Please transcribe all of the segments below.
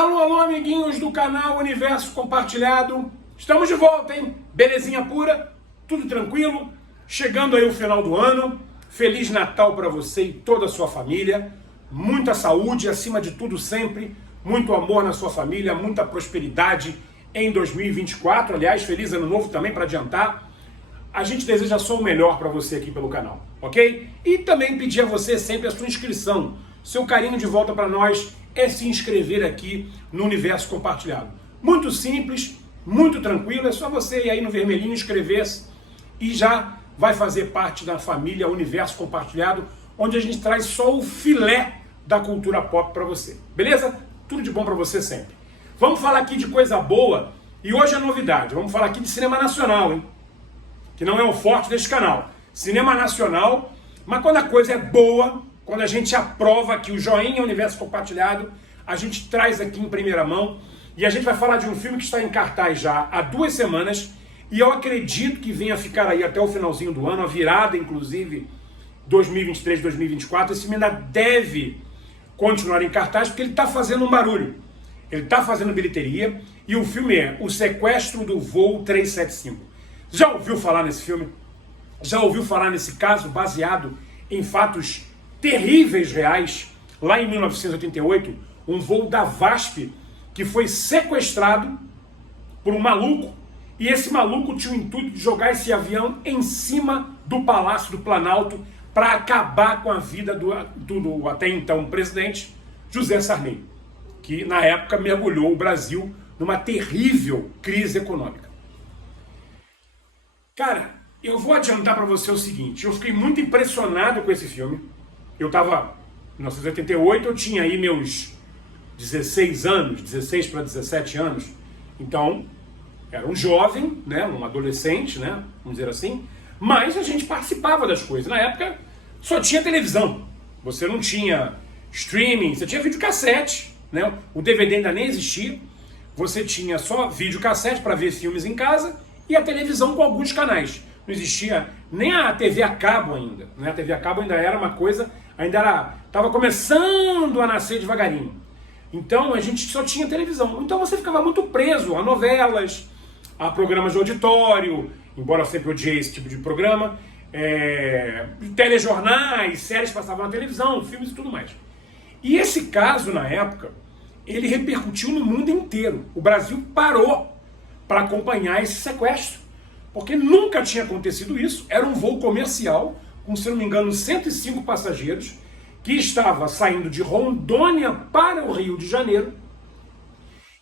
Alô, alô, amiguinhos do canal Universo Compartilhado. Estamos de volta, hein? Belezinha pura, tudo tranquilo. Chegando aí o final do ano. Feliz Natal para você e toda a sua família. Muita saúde, acima de tudo sempre. Muito amor na sua família, muita prosperidade em 2024. Aliás, feliz ano novo também para adiantar. A gente deseja só o melhor para você aqui pelo canal, ok? E também pedir a você sempre a sua inscrição. Seu carinho de volta para nós é se inscrever aqui no Universo Compartilhado. Muito simples, muito tranquilo, é só você ir aí no vermelhinho inscrever-se e já vai fazer parte da família Universo Compartilhado, onde a gente traz só o filé da cultura pop para você. Beleza? Tudo de bom para você sempre. Vamos falar aqui de coisa boa e hoje é novidade. Vamos falar aqui de cinema nacional, hein? Que não é o forte deste canal. Cinema nacional, mas quando a coisa é boa, quando a gente aprova aqui o joinha Universo Compartilhado, a gente traz aqui em primeira mão e a gente vai falar de um filme que está em cartaz já há 2 semanas e eu acredito que venha ficar aí até o finalzinho do ano, a virada inclusive 2023, 2024. Esse filme ainda deve continuar em cartaz porque ele está fazendo um barulho, ele está fazendo bilheteria e o filme é O Sequestro do Voo 375. Já ouviu falar nesse filme? Já ouviu falar nesse caso baseado em fatos terríveis reais? Lá em 1988, um voo da VASP que foi sequestrado por um maluco e esse maluco tinha o intuito de jogar esse avião em cima do Palácio do Planalto para acabar com a vida do até então presidente José Sarney, que na época mergulhou o Brasil numa terrível crise econômica. Cara, eu vou adiantar para você o seguinte, eu fiquei muito impressionado com esse filme. Eu estava em 1988, eu tinha aí meus 16 anos, 16 para 17 anos. Então, era um jovem, né, um adolescente, né, vamos dizer assim, mas a gente participava das coisas. Na época, só tinha televisão. Você não tinha streaming, você tinha videocassete, né? O DVD ainda nem existia. Você tinha só videocassete para ver filmes em casa e a televisão com alguns canais. Não existia nem a TV a cabo ainda, né? A TV a cabo ainda era uma coisa, estava começando a nascer devagarinho. Então a gente só tinha televisão. Então você ficava muito preso a novelas, a programas de auditório, embora eu sempre odiei esse tipo de programa, telejornais, séries passavam na televisão, filmes e tudo mais. E esse caso, na época, ele repercutiu no mundo inteiro. O Brasil parou para acompanhar esse sequestro, porque nunca tinha acontecido isso. Era um voo comercial, com, se não me engano, 105 passageiros, que estava saindo de Rondônia para o Rio de Janeiro.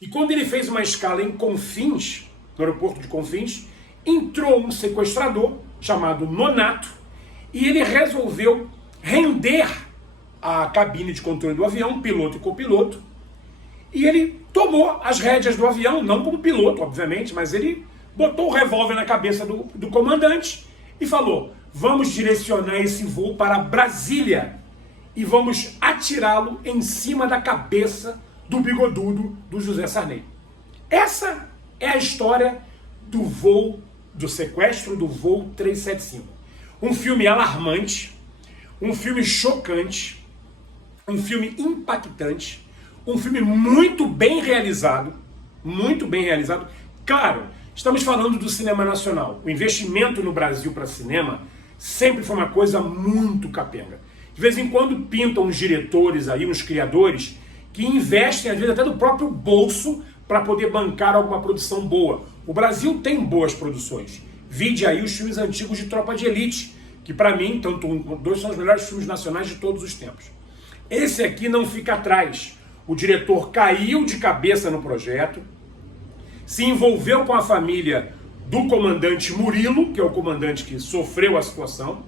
E quando ele fez uma escala em Confins, no aeroporto de Confins, entrou um sequestrador chamado Nonato, e ele resolveu render a cabine de controle do avião, piloto e copiloto, e ele tomou as rédeas do avião, não como piloto, obviamente, mas ele botou o revólver na cabeça do comandante e falou: vamos direcionar esse voo para Brasília e vamos atirá-lo em cima da cabeça do bigodudo do José Sarney. Essa é a história do voo, do sequestro do voo 375. Um filme alarmante, um filme chocante, um filme impactante, um filme muito bem realizado, muito bem realizado. Claro, estamos falando do cinema nacional. O investimento no Brasil para cinema sempre foi uma coisa muito capenga. De vez em quando pintam uns diretores aí, uns criadores, que investem às vezes até no próprio bolso para poder bancar alguma produção boa. O Brasil tem boas produções. Vide aí os filmes antigos de Tropa de Elite, que para mim, tanto um quanto dois, são os melhores filmes nacionais de todos os tempos. Esse aqui não fica atrás. O diretor caiu de cabeça no projeto, se envolveu com a família do comandante Murilo, que é o comandante que sofreu a situação,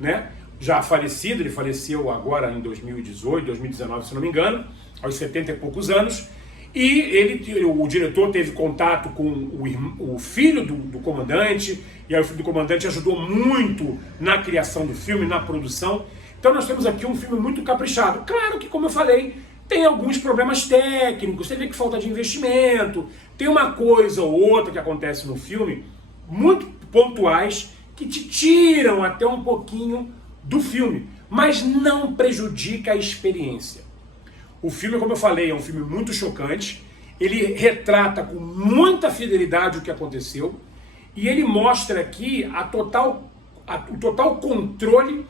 né? Já falecido, ele faleceu agora em 2018, 2019, se não me engano, aos 70 e poucos anos, e o diretor teve contato com o filho do comandante, e aí o filho do comandante ajudou muito na criação do filme, na produção. Então nós temos aqui um filme muito caprichado. Claro que, como eu falei, tem alguns problemas técnicos, você vê que falta de investimento, tem uma coisa ou outra que acontece no filme, muito pontuais, que te tiram até um pouquinho do filme, mas não prejudica a experiência. O filme, como eu falei, é um filme muito chocante. Ele retrata com muita fidelidade o que aconteceu. E ele mostra aqui o total controle,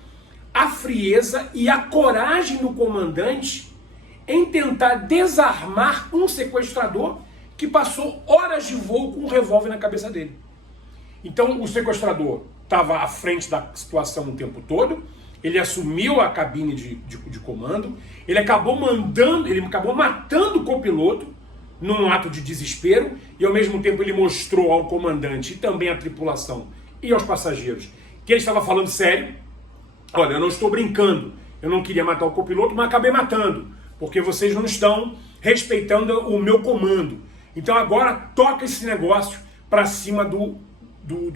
a frieza e a coragem do comandante em tentar desarmar um sequestrador que passou horas de voo com um revólver na cabeça dele. Então o sequestrador estava à frente da situação o tempo todo, ele assumiu a cabine de comando, ele acabou matando o copiloto num ato de desespero, e ao mesmo tempo ele mostrou ao comandante e também à tripulação e aos passageiros que ele estava falando sério. Olha, eu não estou brincando, eu não queria matar o copiloto, mas acabei matando, porque vocês não estão respeitando o meu comando. Então agora toca esse negócio para cima do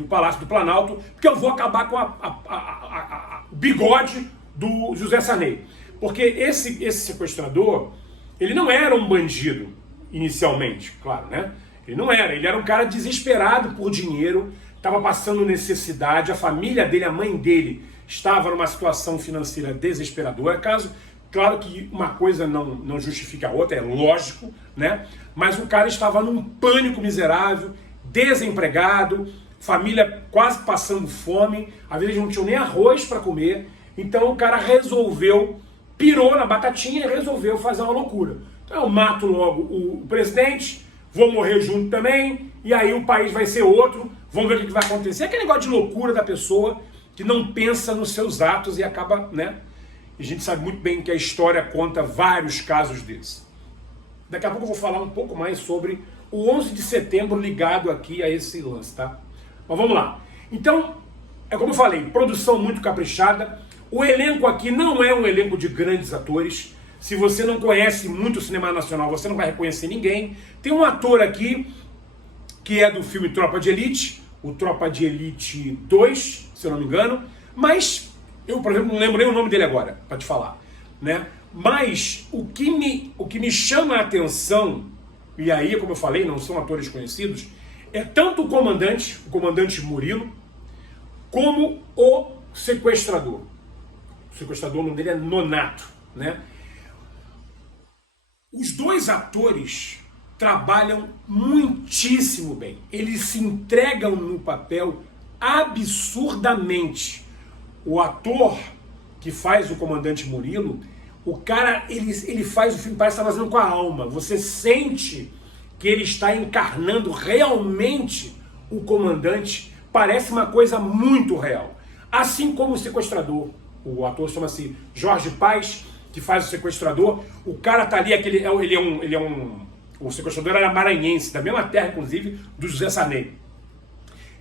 Palácio do Planalto, porque eu vou acabar com o bigode do José Sarney. Porque esse sequestrador, ele não era um bandido inicialmente, claro, né? Ele era um cara desesperado por dinheiro, estava passando necessidade, a família dele, a mãe dele, estava numa situação financeira desesperadora. Claro que uma coisa não justifica a outra, é lógico, né? Mas o cara estava num pânico miserável, desempregado, família quase passando fome, às vezes não tinha nem arroz para comer. Então o cara pirou na batatinha e resolveu fazer uma loucura. Então eu mato logo o presidente, vou morrer junto também, e aí o país vai ser outro, vamos ver o que vai acontecer. É aquele negócio de loucura da pessoa que não pensa nos seus atos e acaba, né? E a gente sabe muito bem que a história conta vários casos desses. Daqui a pouco eu vou falar um pouco mais sobre o 11 de setembro ligado aqui a esse lance, tá? Mas vamos lá. Então, é como eu falei, produção muito caprichada. O elenco aqui não é um elenco de grandes atores. Se você não conhece muito o cinema nacional, você não vai reconhecer ninguém. Tem um ator aqui que é do filme Tropa de Elite, o Tropa de Elite 2, se eu não me engano, mas eu, por exemplo, não lembro nem o nome dele agora, para te falar, né? Mas o que me chama a atenção, e aí, como eu falei, não são atores conhecidos, é tanto o comandante Murilo, como o sequestrador. O sequestrador, o nome dele é Nonato, né? Os dois atores trabalham muitíssimo bem. Eles se entregam no papel absurdamente. O ator que faz o comandante Murilo, o cara, ele faz o filme, parece que está fazendo com a alma. Você sente que ele está encarnando realmente o comandante. Parece uma coisa muito real. Assim como o sequestrador. O ator chama-se Jorge Paz, que faz o sequestrador. O cara tá ali, o sequestrador era maranhense, da mesma terra, inclusive, do José Sarney.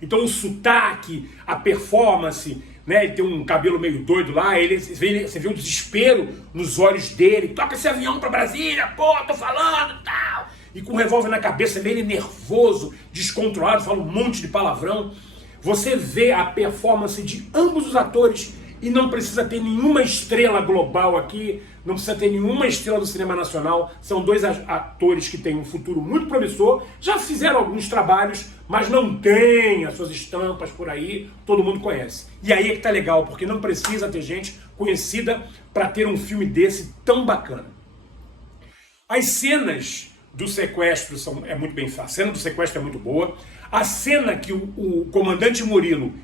Então o sotaque, a performance, né, ele tem um cabelo meio doido lá, você vê o desespero nos olhos dele, toca esse avião pra Brasília, pô, tô falando, tal. E com o revólver na cabeça, você vê ele nervoso, descontrolado, fala um monte de palavrão. Você vê a performance de ambos os atores. E não precisa ter nenhuma estrela global aqui, não precisa ter nenhuma estrela do cinema nacional. São dois atores que têm um futuro muito promissor, já fizeram alguns trabalhos, mas não têm as suas estampas por aí, todo mundo conhece. E aí é que tá legal, porque não precisa ter gente conhecida para ter um filme desse tão bacana. As cenas do sequestro é muito bem feitas, a cena do sequestro é muito boa. A cena que o comandante Murilo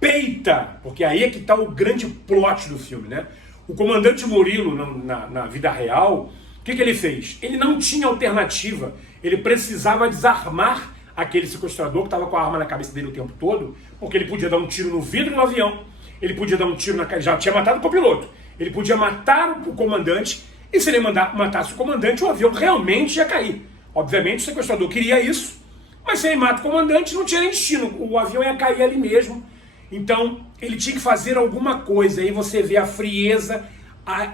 peita, porque aí é que está o grande plot do filme, né? O comandante Murilo, na vida real, o que ele fez? Ele não tinha alternativa, ele precisava desarmar aquele sequestrador que estava com a arma na cabeça dele o tempo todo, porque ele podia dar um tiro no vidro do avião, ele podia dar um tiro já tinha matado o copiloto, ele podia matar o comandante, e se ele matasse o comandante, o avião realmente ia cair. Obviamente o sequestrador queria isso, mas se ele mata o comandante, não tinha nem destino, o avião ia cair ali mesmo. Então, ele tinha que fazer alguma coisa. Aí você vê a frieza,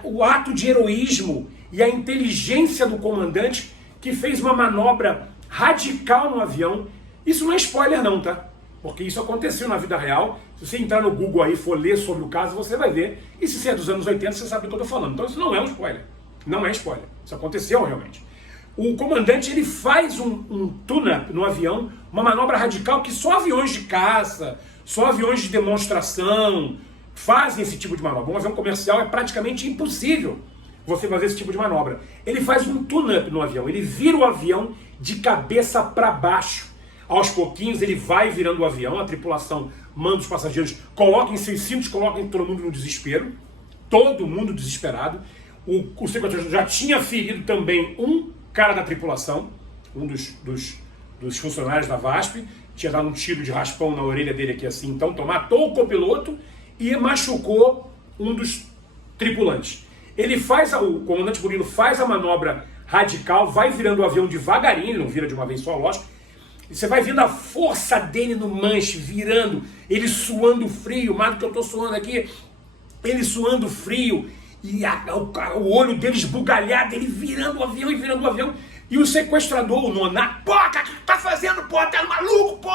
o ato de heroísmo e a inteligência do comandante que fez uma manobra radical no avião. Isso não é spoiler não, tá? Porque isso aconteceu na vida real. Se você entrar no Google aí e for ler sobre o caso, você vai ver. E se você é dos anos 80, você sabe do que eu estou falando. Então isso não é um spoiler. Não é spoiler. Isso aconteceu realmente. O comandante, ele faz um tune-up no avião, uma manobra radical que só aviões de caça, só aviões de demonstração fazem esse tipo de manobra. Um avião comercial é praticamente impossível você fazer esse tipo de manobra. Ele faz um tune-up no avião, ele vira o avião de cabeça para baixo. Aos pouquinhos ele vai virando o avião, a tripulação manda os passageiros, coloquem seus cintos, coloquem todo mundo no desespero, todo mundo desesperado. O sequestrador já tinha ferido também um cara da tripulação, um dos funcionários da VASP, tinha dado um tiro de raspão na orelha dele aqui assim, então matou o copiloto e machucou um dos tripulantes. O comandante Murilo faz a manobra radical, vai virando o avião devagarinho, não vira de uma vez só, lógico. E você vai vendo a força dele no manche, virando, ele suando frio, mais do que eu tô suando aqui, ele suando frio, e o olho dele esbugalhado, ele virando o avião e virando o avião. E o sequestrador, o Nonato, pô, o que tá fazendo, pô, tá maluco, pô?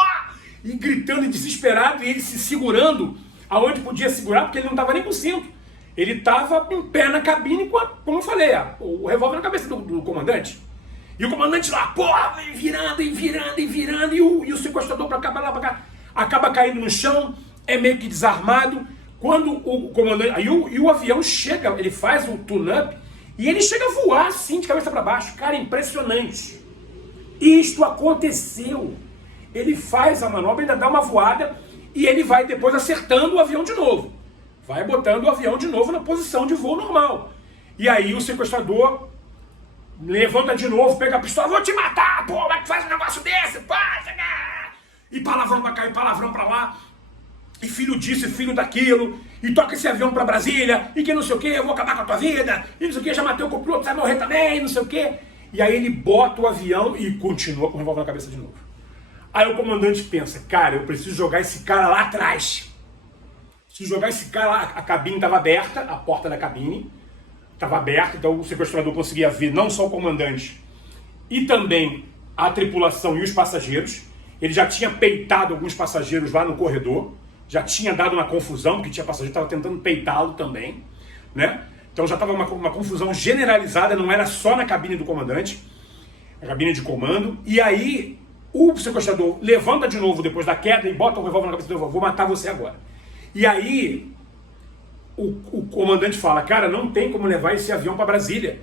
E gritando e desesperado, e ele se segurando, aonde podia segurar, porque ele não tava nem com cinto. Ele tava em pé na cabine, como eu falei, o revólver na cabeça do comandante. E o comandante lá, porra, virando, e o sequestrador pra cá, pra lá, pra cá, acaba caindo no chão, é meio que desarmado. Quando o comandante, e o avião chega, ele faz o tune-up, e ele chega a voar assim, de cabeça para baixo. Cara, impressionante. Isto aconteceu. Ele faz a manobra, ainda dá uma voada, e ele vai depois acertando o avião de novo. Vai botando o avião de novo na posição de voo normal. E aí o sequestrador levanta de novo, pega a pistola, vou te matar, pô, como é que faz um negócio desse? Pá, e palavrão pra cá, e palavrão pra lá. E filho disso, e filho daquilo, e toca esse avião pra Brasília, e que não sei o que, eu vou acabar com a tua vida, e não sei o que, já matei o copiloto, vai morrer também, não sei o que. E aí ele bota o avião e continua com o revólver na cabeça de novo. Aí o comandante pensa, cara, eu preciso jogar esse cara lá atrás. Preciso jogar esse cara lá, a cabine estava aberta, a porta da cabine estava aberta, então o sequestrador conseguia ver não só o comandante, e também a tripulação e os passageiros. Ele já tinha peitado alguns passageiros lá no corredor, já tinha dado uma confusão, porque tinha passageiro que estava tentando peitá-lo também, né? Então já estava uma confusão generalizada, não era só na cabine do comandante, a cabine de comando. E aí o sequestrador levanta de novo depois da queda e bota o revólver na cabeça do vou matar você agora. E aí o comandante fala, cara, não tem como levar esse avião para Brasília.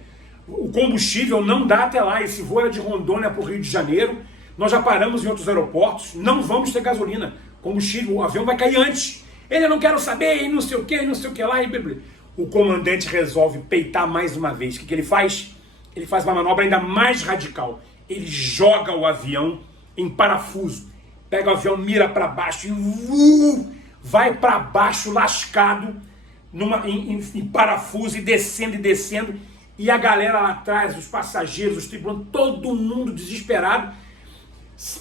O combustível não dá até lá, esse voo era de Rondônia para o Rio de Janeiro, nós já paramos em outros aeroportos, não vamos ter gasolina, combustível, o avião vai cair antes. Ele, eu não quero saber, e não sei o que lá, e blá. O comandante resolve peitar mais uma vez. O que ele faz? Ele faz uma manobra ainda mais radical. Ele joga o avião em parafuso, pega o avião, mira para baixo e vai para baixo lascado em parafuso e descendo. E a galera lá atrás, os passageiros, os tripulantes, todo mundo desesperado,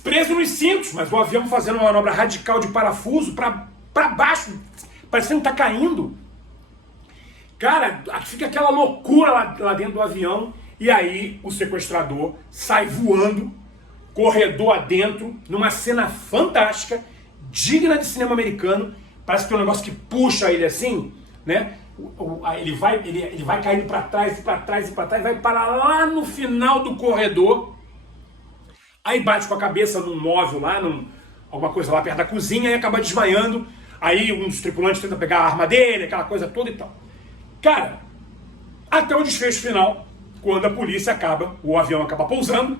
preso nos cintos, mas o avião fazendo uma manobra radical de parafuso para baixo, parecendo que tá caindo. Cara, fica aquela loucura lá dentro do avião, e aí o sequestrador sai voando, corredor adentro, numa cena fantástica, digna de cinema americano. Parece que tem um negócio que puxa ele assim, né? Ele vai caindo para trás, vai parar lá no final do corredor. Aí bate com a cabeça num móvel lá, alguma coisa lá perto da cozinha, e acaba desmaiando. Aí um dos tripulantes tenta pegar a arma dele, aquela coisa toda e tal. Cara, até o desfecho final, quando a polícia o avião acaba pousando,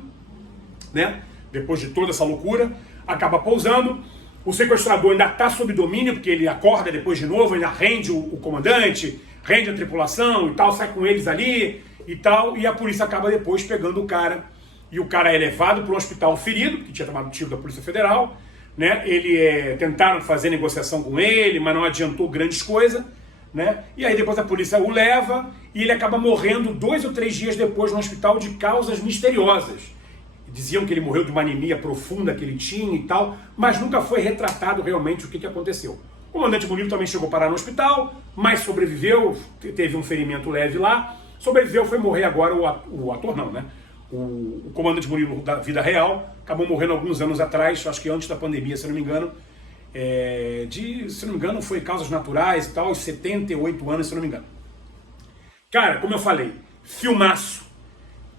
né? Depois de toda essa loucura, acaba pousando. O sequestrador ainda está sob domínio, porque ele acorda depois de novo, ainda rende o comandante, rende a tripulação e tal, sai com eles ali e tal, e a polícia acaba depois pegando o cara, e o cara é levado para um hospital ferido, que tinha tomado tiro da Polícia Federal, né? Tentaram fazer negociação com ele, mas não adiantou grandes coisas, né? E aí depois a polícia o leva, e ele acaba morrendo 2 ou 3 dias depois no hospital de causas misteriosas. Diziam que ele morreu de uma anemia profunda que ele tinha e tal, mas nunca foi retratado realmente o que aconteceu. O comandante Murilo também chegou a parar no hospital, mas sobreviveu, teve um ferimento leve lá, sobreviveu, foi morrer agora o ator não, né? O comandante Murilo da vida real acabou morrendo alguns anos atrás, acho que antes da pandemia, se não me engano, se não me engano foi causas naturais e tal, aos 78 anos, se não me engano. Cara, como eu falei, filmaço.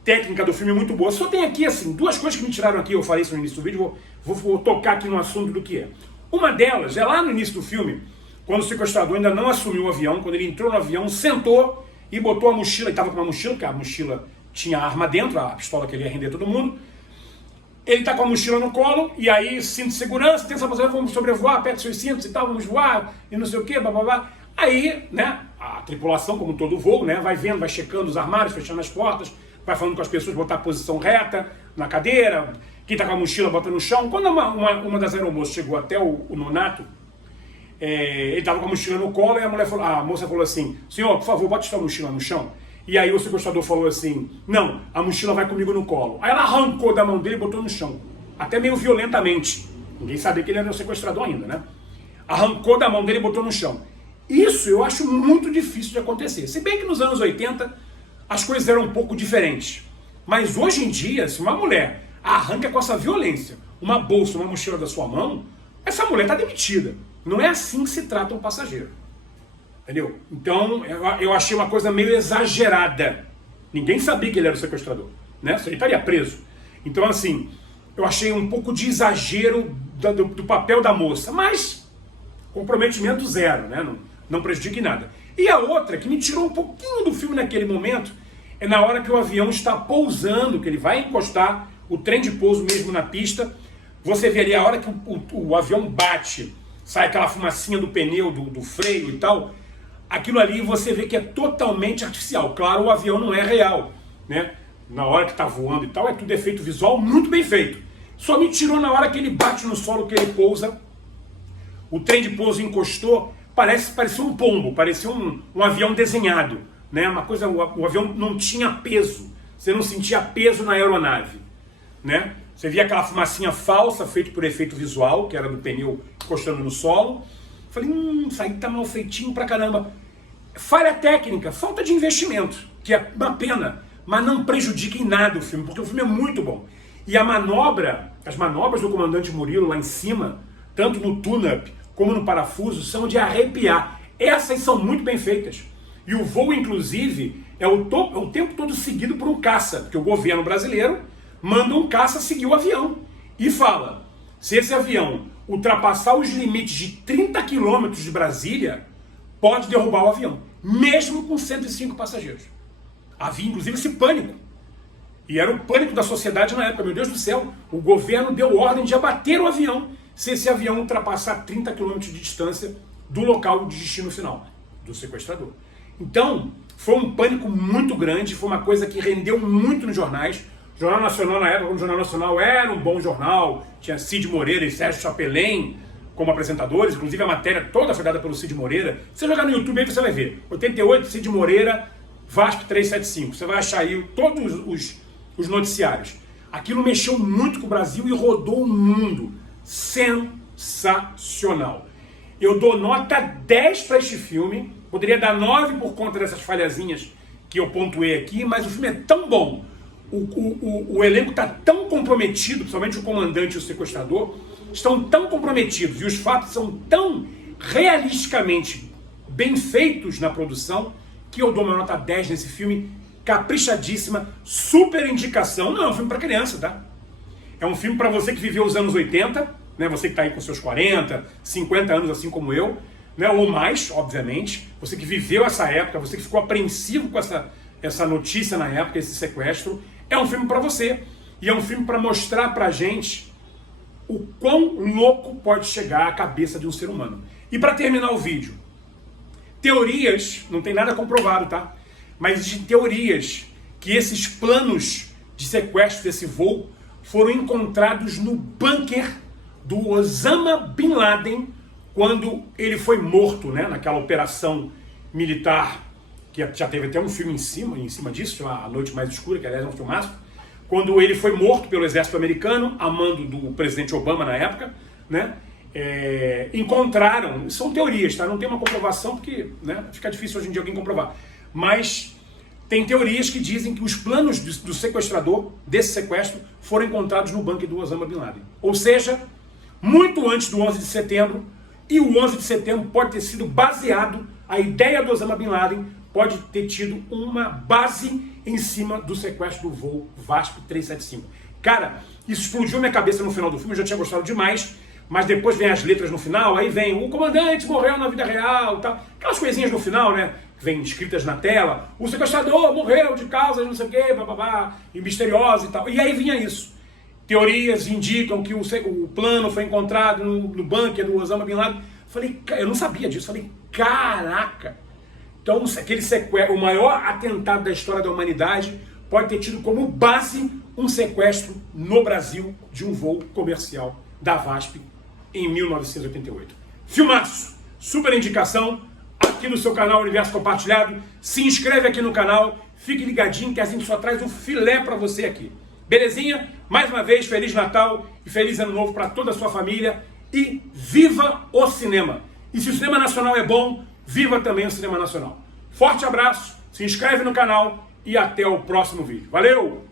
Técnica do filme é muito boa. Só tem aqui, assim, 2 coisas que me tiraram aqui, eu falei isso no início do vídeo, vou tocar aqui no assunto do que é. Uma delas é lá no início do filme, quando o sequestrador ainda não assumiu o avião, quando ele entrou no avião, sentou e botou a mochila, ele estava com uma mochila, porque a mochila tinha arma dentro, a pistola que ele ia render todo mundo. Ele tá com a mochila no colo, e aí cinto de segurança, tem essa posição, vamos sobrevoar, aperta seus cintos e tal, vamos voar, e não sei o que, blá. Aí, né, a tripulação, como todo voo, né, vai vendo, vai checando os armários, fechando as portas, vai falando com as pessoas, botar a posição reta na cadeira, quem tá com a mochila bota no chão. Quando uma das aeromoças chegou até o nonato, ele tava com a mochila no colo, e a moça falou assim, senhor, por favor, bote sua mochila no chão. E aí o sequestrador falou assim, não, a mochila vai comigo no colo. Aí ela arrancou da mão dele e botou no chão, até meio violentamente. Ninguém sabia que ele era o sequestrador ainda, né? Arrancou da mão dele e botou no chão. Isso eu acho muito difícil de acontecer. Se bem que nos anos 80 as coisas eram um pouco diferentes. Mas hoje em dia, se uma mulher arranca com essa violência uma bolsa, uma mochila da sua mão, essa mulher está demitida. Não é assim que se trata um passageiro. Entendeu? Então, eu achei uma coisa meio exagerada. Ninguém sabia que ele era o sequestrador, né? Ele estaria preso. Então, assim, eu achei um pouco de exagero do papel da moça, mas comprometimento zero, né? Não prejudica em nada. E a outra, que me tirou um pouquinho do filme naquele momento, é na hora que o avião está pousando, que ele vai encostar, o trem de pouso mesmo na pista, você vê ali a hora que o avião bate, sai aquela fumacinha do pneu, do freio e tal. Aquilo ali você vê que é totalmente artificial. Claro, o avião não é real, né? Na hora que está voando e tal, é tudo efeito visual muito bem feito. Só me tirou na hora que ele bate no solo, que ele pousa. O trem de pouso encostou, parecia um pombo, parecia um avião desenhado, né? Uma coisa, o avião não tinha peso, você não sentia peso na aeronave, né? Você via aquela fumacinha falsa feita por efeito visual, que era do pneu encostando no solo. Falei, isso aí tá mal feitinho pra caramba. Falha técnica, falta de investimento, que é uma pena, mas não prejudica em nada o filme, porque o filme é muito bom. E as manobras do comandante Murilo lá em cima, tanto no tune-up como no parafuso, são de arrepiar. Essas são muito bem feitas. E o voo, inclusive, é o tempo todo seguido por um caça, porque o governo brasileiro manda um caça seguir o avião e fala, se esse avião ultrapassar os limites de 30 quilômetros de Brasília, pode derrubar o avião, mesmo com 105 passageiros. Havia inclusive esse pânico. E era o pânico da sociedade na época. Meu Deus do céu, o governo deu ordem de abater o avião se esse avião ultrapassar 30 quilômetros de distância do local de destino final, do sequestrador. Então, foi um pânico muito grande, foi uma coisa que rendeu muito nos jornais. O Jornal Nacional, na época, o Jornal Nacional era um bom jornal, tinha Cid Moreira e Sérgio Chapelin como apresentadores, inclusive a matéria toda foi dada pelo Cid Moreira. Se você jogar no YouTube aí você vai ver, 88, Cid Moreira, VASP 375, você vai achar aí todos os noticiários. Aquilo mexeu muito com o Brasil e rodou o mundo. Sensacional. Eu dou nota 10 para este filme, poderia dar 9 por conta dessas falhazinhas que eu pontuei aqui, mas o filme é tão bom, o elenco está tão comprometido, principalmente o comandante e o sequestrador, estão tão comprometidos e os fatos são tão realisticamente bem feitos na produção, que eu dou uma nota 10 nesse filme, caprichadíssima, super indicação. Não é um filme para criança, tá? É um filme para você que viveu os anos 80, né? Você que está aí com seus 40, 50 anos, assim como eu, né? Ou mais, obviamente. Você que viveu essa época, você que ficou apreensivo com essa notícia na época, esse sequestro. É um filme para você. E é um filme para mostrar pra gente o quão louco pode chegar a cabeça de um ser humano. E para terminar o vídeo, teorias, não tem nada comprovado, tá? Mas existem teorias que esses planos de sequestro desse voo foram encontrados no bunker do Osama Bin Laden quando ele foi morto, né? Naquela operação militar, que já teve até um filme em cima disso, A Noite Mais Escura, que aliás é um filmaço, quando ele foi morto pelo exército americano, a mando do presidente Obama na época, né? Encontraram, são teorias, tá? Não tem uma comprovação porque, né, fica difícil hoje em dia alguém comprovar, mas tem teorias que dizem que os planos do sequestrador, desse sequestro, foram encontrados no bunker do Osama Bin Laden. Ou seja, muito antes do 11 de setembro, e o 11 de setembro pode ter sido baseado, a ideia do Osama Bin Laden pode ter tido uma base em cima do sequestro do voo VASP 375. Cara, isso explodiu minha cabeça no final do filme, eu já tinha gostado demais, mas depois vem as letras no final, aí vem o comandante morreu na vida real, tal. Aquelas coisinhas no final, né? Que vem escritas na tela, o sequestrador morreu de causas não sei o quê, bababá, e misteriosa e tal. E aí vinha isso. Teorias indicam que o plano foi encontrado no bunker do Osama Bin Laden. Falei, eu não sabia disso. Falei, caraca! Então, o maior atentado da história da humanidade pode ter tido como base um sequestro no Brasil de um voo comercial da VASP em 1988. Filmaço! Super indicação aqui no seu canal Universo Compartilhado. Se inscreve aqui no canal, fique ligadinho que a gente só traz um filé para você aqui. Belezinha? Mais uma vez, Feliz Natal e Feliz Ano Novo para toda a sua família e viva o cinema! E se o cinema nacional é bom, viva também o cinema nacional. Forte abraço, se inscreve no canal e até o próximo vídeo. Valeu!